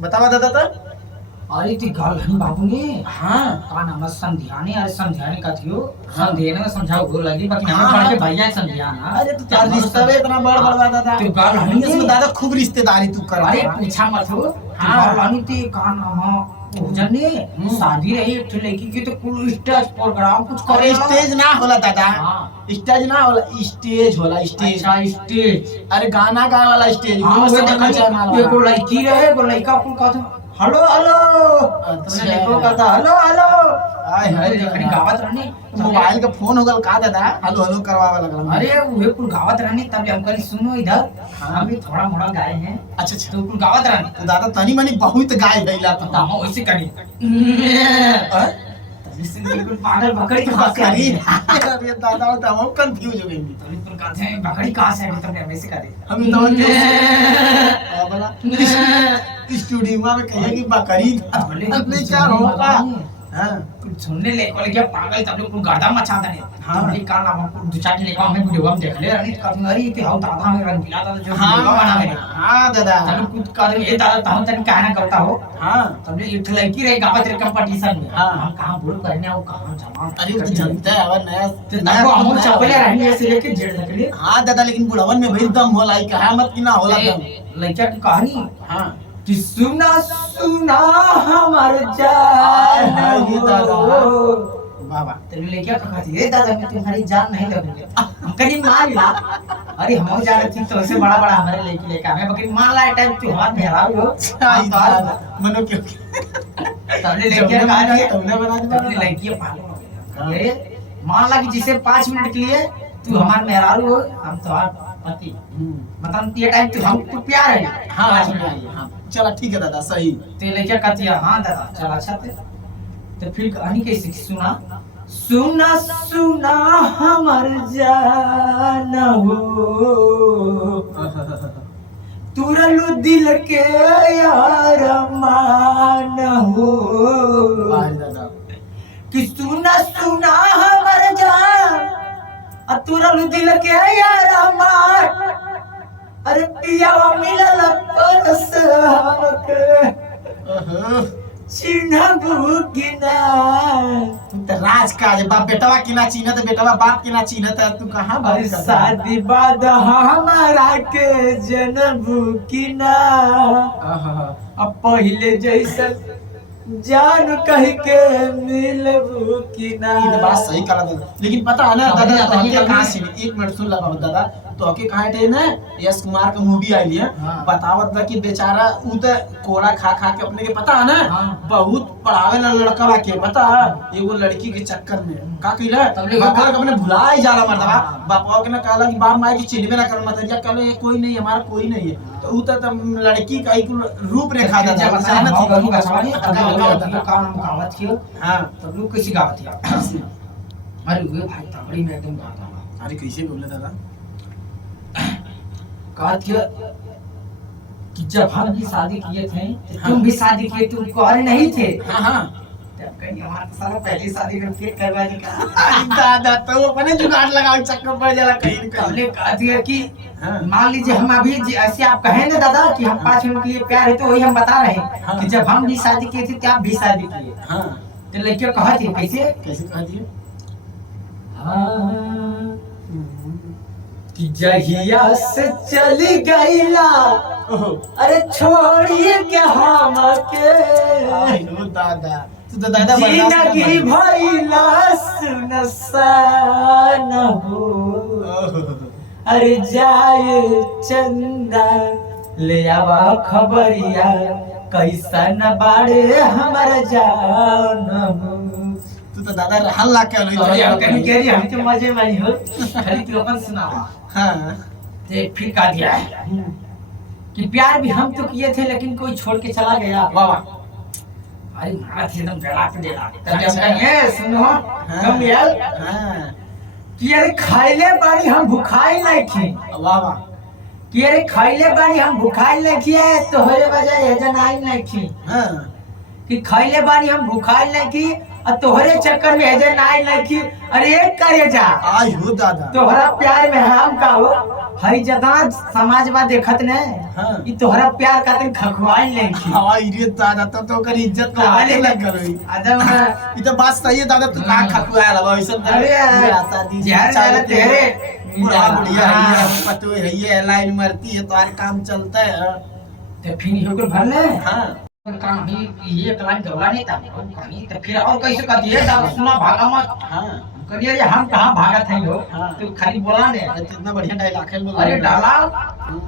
बतावा दादा तो। अरे ती गाल हनी बाबू ने हाँ का नाम समझाने अरे समझाने का थियो हाँ। समझाने में समझाओ हो लगी बाकी हाँ, हम पढ़ के हाँ। भैया समझाना। अरे तू तार रिश्ता भी इतना बड़ बड़वा दादा। तू गाल हनी इसमें दादा खूब रिश्तेदारी तू कर। अरे पूछा मत हो। हाँ। गाल हनी ती का नाम जने शादी रही एक लड़की की तो कुल स्टेज प्रोग्राम कुछ अरे करे स्टेज ना होला दादा। हाँ। स्टेज ना होला, स्टेज होला स्टेज। अच्छा स्टेज। अरे गाना गाए वाला स्टेज। हाँ वो वो समझ में जाए मालवा। ये को लड़की रहे को लड़का कुल का था हेलो हेलो अच्छा। तुमने देखो का था हेलो हेलो आय हाय देखनी गावत रहनी मोबाइल का फोन होगल का दादा, हेलो हेलो करवावा लगल। अरे वो कुल गावत रहनी तब हम करी सुनो इधर हाँ। हम भी थोड़ा मोड़ा गाए हैं। अच्छा अच्छा। तो कुल गावत रहनी तो दादा तनी मनी बहुत गाय भइला तो। तो हम वैसे करी अ? तभी से बिल्कुल पागल बकरी तो कहाँ से आ करी। गई अरे दादा तो हम कंफ्यूज हो गए। तभी कुल कहते हैं बकरी कहाँ से आ गई तुमने वैसे कर दी हम तो बोला स्टूडियो में कहिए कि बकरी था। नहीं क्या होगा। हाँ कुछ सुनने ले बोले क्या पागल तब लोग कुल गर्दा मचा देने हाँ। तुमने का नाम हमको दो चार लेके हमें वीडियो में देख ले अरे कहते अरे ये हाउ दादा में रंग दिला था जो हाँ वीडियो बना है हाँ दादा। तब कुछ कर ये दादा हम तन कहना करता हो हाँ तब ये इठ लड़की रही गावत रे कंपटीशन में हाँ। हम कहां बोल करने हो कहां जमा अरे वो तो जानता है अब नया तब हम चपले रहनी ऐसे लेके जेड़ तक ले हाँ दादा, लेकिन बुढ़वन में भाई दम होला ही कहा मत कि ना होला दम। लड़का की कहानी हाँ कि सुना सुना हमार हाय जान हाय ये दादा। हो। बाबा तेरे लिए क्या कहा थी ए दादा मैं तुम्हारी जान नहीं लगूंगी हम कहीं मार ला अरे हम जा रहे थे तो ऐसे बड़ा बड़ा हमारे लेके लेके हमें बकरी मार ला टाइम तू हाथ मेरा हो आई दादा मनो क्यों तबले लेके कहा दिया तुमने बना दिया तबले लड़की पागल हो गया अरे मान ला कि जिसे 5 मिनट के लिए तू हमार मेहरारू हो हम तो पति मतलब ये टाइम तू हम तू प्यार है हाँ 5 मिनट हाँ चला ठीक है दादा सही। ते लेके कहती है हाँ दादा चल अच्छा थे तो फिर कहानी कैसे सुना सुना सुना हमर जान हो तुरलू दिल के यार मान हो बाहर दादा कि सुना सुना हमर जान तुरलू दिल के यार मान अरे पिया मिलल परस हमके चिन्हबू कि ना तो राज का है बाप बेटवा की ना चीनत है, बेटवा बाप की ना चीनत है। तू कहाँ अरे बात कर रहा है? शादी बाद हमारा के जनबू कि ना अब पहले जैसन जान कह के मिलबू कि ना ये तो बात सही करा दादा, लेकिन पता है ना दादा तो हके कहाँ से एक मिनट सुन लगा दादा तो हके कहाँ थे ना यश कुमार का मूवी आई है हाँ। बतावत था कि बेचारा उ तो कोड़ा खा खा के अपने के पता है ना हाँ। बहुत पढ़ावे ला लड़का के पता है एगो लड़की के चक्कर में का कइला तबले बाप अपने भुलाई जाला मर्दवा हाँ। बापा के ना कहला कि बाप माई की चिन्हबे ना कर मत या कहले कोई नहीं हमारा कोई नहीं है तो उ तो लड़की का एक रूप रेखा था जब जानत हम थी। गनु का सवाल है दादा। तब काम गावत कियो हाँ तब लोग कैसी गावत किया अरे वे भाई तबड़ी में एकदम गाता अरे कैसे बोले दादा कहत किया कि जब हम भी शादी किए थे तुम भी शादी किए तुम कुंवारे नहीं थे हाँ हाँ तब कहीं हमारा तो साला पहली शादी में पेट करवाने का दादा तो वो अपने जुगाड़ लगा के चक्कर पड़ जाला कहीं न हमने कहा दिया कि हाँ। मान लीजिए हम अभी ऐसे आप कहें ना दादा कि हम 5 मिनट के लिए प्यार है तो वही हम बता रहे हैं हाँ। कि जब हम भी शादी किए थे तो आप भी शादी किए हाँ तो लड़कियों कहा थी कैसे कैसे कहा दिए हाँ कि जहिया से चली गईला अरे छोड़िए के हम के आयो दादा तू तो दादा बर्दाश्त जिंदगी कर ले। भइला सुनसान हो अरे जाए चंदा ले आवा खबरिया कैसा न बाड़े हमारा जान हो तू तो दादा रहल ला के अरे हम कहीं कह रही हम तो मजे में ही हो खाली तू अपन सुनावा हाँ ते फिर कहा दिया है कि प्यार भी हम तो किए थे लेकिन कोई छोड़ के चला गया वाह वाह अरे मारा थी एकदम जला के देला तब हम कहेंगे सुनो कम यार हाँ कि अरे खाइले बाड़ी हम भुखाई नहीं थी वाह वाह कि अरे खाइले बाड़ी हम भुखाई नहीं थी तो होरे बजाय जनाई नहीं थी हाँ कि खाइले बाड़ी हम भुखाई नहीं थी और तोहरे चक्कर में हेजे नाई लड़की अरे एक करे जा आई हो दादा तोहरा प्यार में हम का हो हई जदा समाजवा देखत ने हाँ। ई तोहरा प्यार खातिर खखवाई लड़की आई रे दादा तो कर इज्जत लगाने लग गई अदम ई तो बात सही है दादा तू का खखुआ लगा ऐसा अरे यार शादी यार चाहे तेरे बुढ़ा बुढ़िया है पतो है ये लाइन मरती है तो हर काम चलता है तो फिर होकर भर ले हां काम ही ये कलान गौला नहीं था कहानी तो फिर और कैसे कर दिए दा सुना भागा मत हां करिए रे हम कहां भागत हैं हो हाँ। तू खाली बोला ने इतना बढ़िया डायलॉग है बोल अरे डाला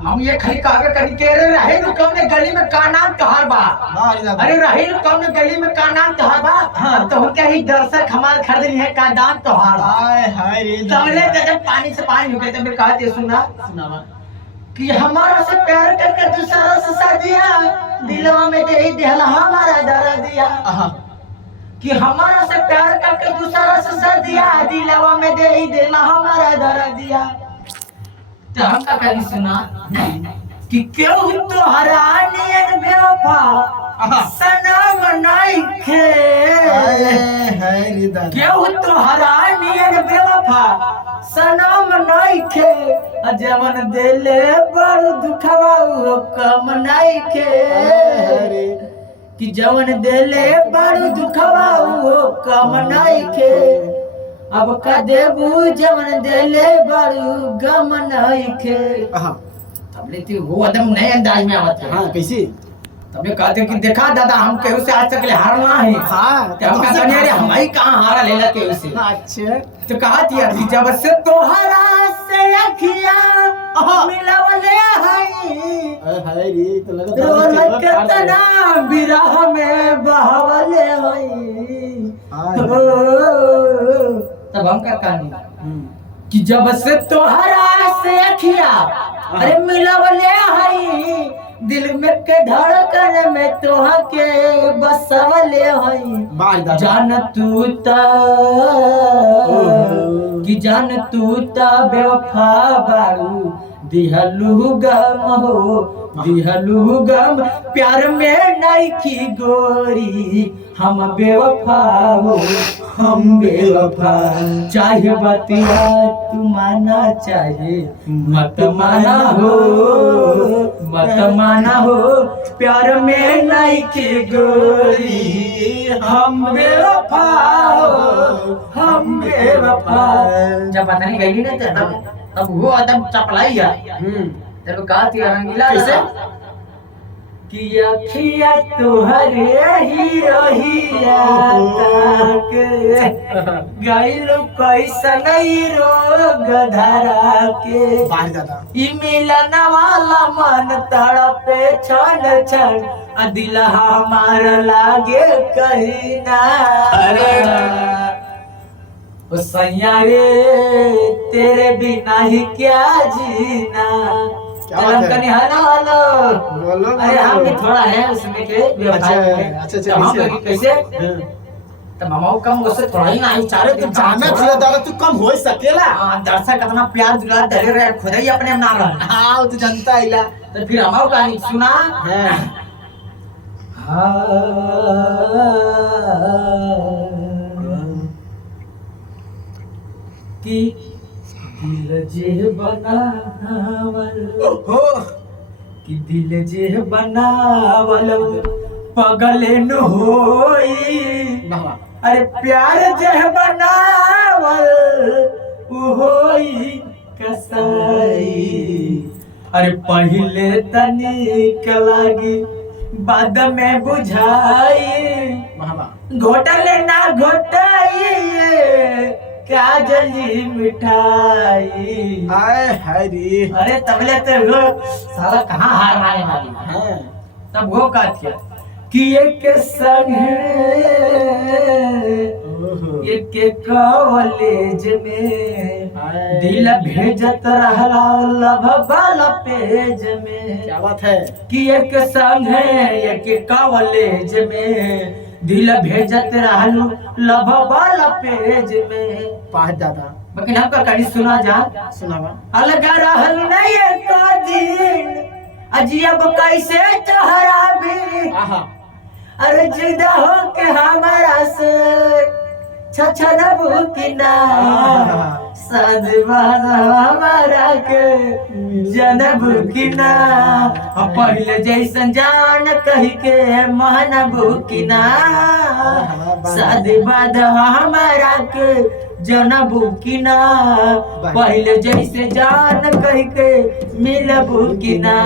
हम ये खाली कागज करी के रे रहे नु कौन गली में का नाम तोहार बा अरे दादा अरे रहे नु कौन गली में का नाम तोहार बा हाँ। तो हम क्या ही दर्शक हमार खरीद है का दाम तोहार बा हाय हाय रे तमले जब पानी से पानी हो गए तो मैं कहते सुना सुनावा कि हमारा से प्यार करके दूसरा से शादिया दिलवा में दे ही देहला हमारा दर्द दिया आहा कि हमारा से प्यार करके दूसरा से शादिया दिलवा में दे ही देहला हमारा दर्द दिया तो हम का कहीं सुना कि क्यों तो हरानियन बेवफा सनम नहीं खे हाय रे दादा क्यों तो हरानियन बेवफा सनम नहीं खे जवन दिले बड़ दुखवा वो कम नहीं खे अरे कि जवन दिले बड़ दुखवा वो कम नहीं खे अब का देबू जवन दिले बड़ गम नहीं खे आहा तब लेती वो एकदम नए अंदाज में आवत है हां कैसे तब ये कहते कि देखा दादा हम केहू से आज तक ले हारना है हां तो हम कहते अरे हम ही कहां हारा लेला केहू से अच्छा तो कहा थी अभी जब से तोहरा से अखिया मिलवले हई हाय रे तो लगा रोल कितना बिरह में बहवले हई तब हम का कहानी कि जब से तोहरा से अखिया अरे मिलवले हई दिल में के धड़कन में तोहा के बसवले हई बाय दादा जान तू ता कि जान तू ता बेवफा बारू दिहलू गम हो दिहलू गम प्यार में नहीं की गोरी हम बेवफा हो हम बेवफा चाहे बतिया तू माना चाहे मत माना हो प्यार में नहीं की गोरी हम बेवफा हो हम बेवफा जब पता नहीं गई ना तब वो आदम चपलाई है तब कहा थी रंगीला कैसे? कि अखिया तुहरे ही रहिया तक गइलो कैसा नहीं रोग धरा के बाय दादा ई मिलन वाला मन तड़पे छन छन आ दिल हमार लागे कहीं ना अरे ओ सैया रे तेरे बिना ही क्या जीना क्या बात है? कनी हेलो बोलो अरे हम भी थोड़ा है उसमें के व्यवसाय में अच्छा, तो हम कैसे तो मामा कम उससे थोड़ा ही ना चारे तू जाना थोड़ा दादा तू कम हो सकेला दर्शक इतना प्यार दुलार दे रहे खुद ही अपने नाम रहा हां तू जानता है तो फिर हमारा कहानी सुना कि दिल जे बनावल हो कि दिल जे बनावल पगले न होई बाबा अरे प्यार जे बनावल उ होई कसाई अरे पहले तनिक लागी बाद में बुझाई बाबा घोटले ना घोटाई क्या जली मिठाई हाय हाय रे अरे तबले तो वो साला कहाँ हार मारने वाली हां तब वो का थी कि एक संग एक कॉलेज में दिल भेजत रहला लभ वाला पेज में क्या बात है कि एक संग एक कॉलेज में दिल भेजत रहलू लभ वाला पेज में पाँच दादा लेकिन आपका कहानी सुना जा सुनावा अलग रहल नहीं एक दिन अजियब कैसे तोहरा भी आहा अरे जुदा हो के हमारा से छछना बुकिना साद बाद हमारा के जनब किना पहले जैसन जान कह के मन बुकिना साद बाद हमारा के जनब किना पहले जैसे जान कह के मिलब किना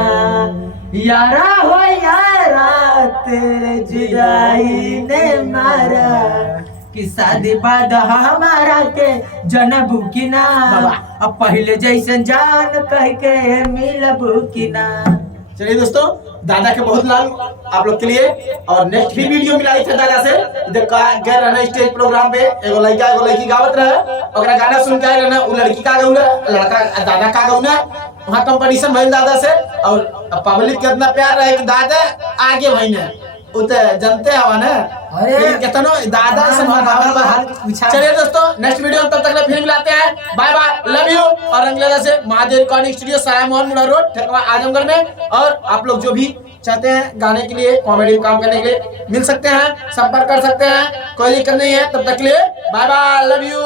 यारा हो यारा तेरे जुदाई ने मारा कि शादी बाद हमारा के जनब किना अब पहले जैसे जान कह के मिलब किना। चलिए दोस्तों, दादा के बहुत लाल आप लोग के लिए। और नेक्स्ट भी वीडियो मिलाई थे दादा से। इधर का गए रहना स्टेज प्रोग्राम पे, एगो लड़का एगो लड़की गावत रहे, ओकरा गाना सुन के आए रहना। वो लड़की का गौना, लड़का दादा का गौना। वहाँ कंपटीशन भइल दादा से, और पब्लिक के इतना प्यार रहे कि दादा आगे भइने जनते हवा ना। अरे कितनो दादा से चलिए दोस्तों, नेक्स्ट वीडियो में तब तक फिर मिलाते हैं। Bye bye, love you. और रंगलेला से Mahadev recording studio, Sarai Mohan Mura road, ठेकवा आजमगढ़ में। और आप लोग जो भी चाहते हैं गाने के लिए, कॉमेडी में काम करने के लिए, मिल सकते हैं, संपर्क कर सकते हैं, कोई दिक्कत नहीं है। तब तक के लिए बाय बाय, लव यू।